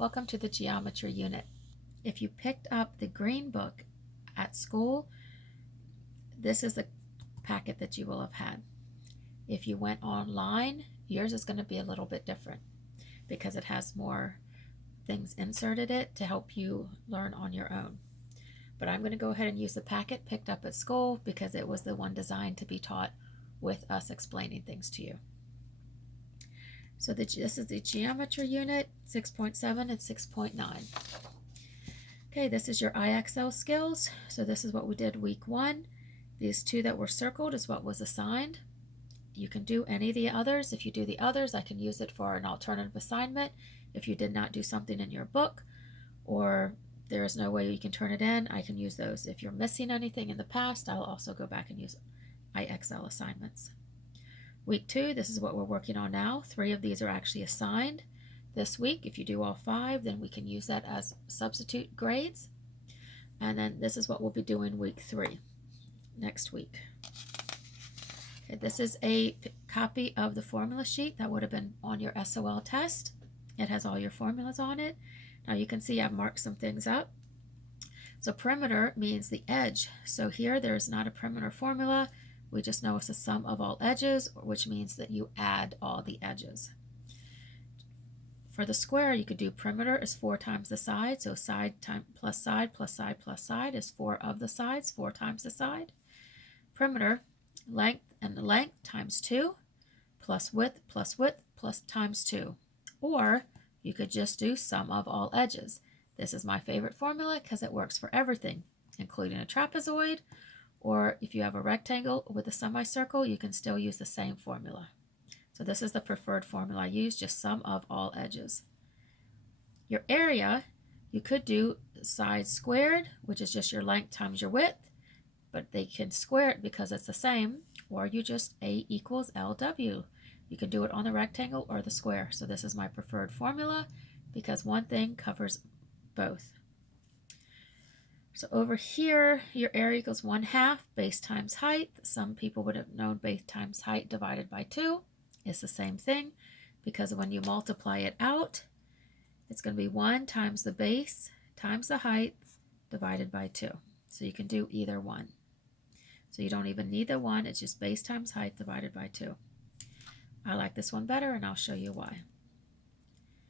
Welcome to the geometry unit. If you picked up the green book at school, this is the packet that you will have had. If you went online, yours is going to be a little bit different because it has more things inserted it to help you learn on your own. But I'm going to go ahead and use the packet picked up at school because it was the one designed to be taught with us explaining things to you. So this is the geometry unit 6.7 and 6.9. Okay, this is your IXL skills. So this is what we did week 1. These 2 that were circled is what was assigned. You can do any of the others. If you do the others, I can use it for an alternative assignment. If you did not do something in your book or there is no way you can turn it in, I can use those. If you're missing anything in the past, I'll also go back and use IXL assignments. Week 2, this is what we're working on now. 3 of these are actually assigned this week. If you do all 5, then we can use that as substitute grades. And then this is what we'll be doing week 3, next week. Okay, this is a copy of the formula sheet that would have been on your SOL test. It has all your formulas on it. Now you can see I've marked some things up. So perimeter means the edge. So here there's not a perimeter formula. We just know it's the sum of all edges, which means that you add all the edges. For the square, you could do perimeter is 4 times the side. So side plus side plus side plus side is 4 of the sides, 4 times the side. Perimeter, length and length times 2, plus width plus times 2. Or you could just do sum of all edges. This is my favorite formula because it works for everything, including a trapezoid. Or if you have a rectangle with a semicircle, you can still use the same formula. So this is the preferred formula I use, just sum of all edges. Your area, you could do side squared, which is just your length times your width, but they can square it because it's the same, or you just A equals LW. You can do it on the rectangle or the square. So this is my preferred formula because one thing covers both. So over here, your area equals 1/2 base times height. Some people would have known base times height divided by 2. It's the same thing because when you multiply it out, it's going to be 1 times the base times the height divided by 2. So you can do either one. So you don't even need the 1. It's just base times height divided by 2. I like this one better, and I'll show you why.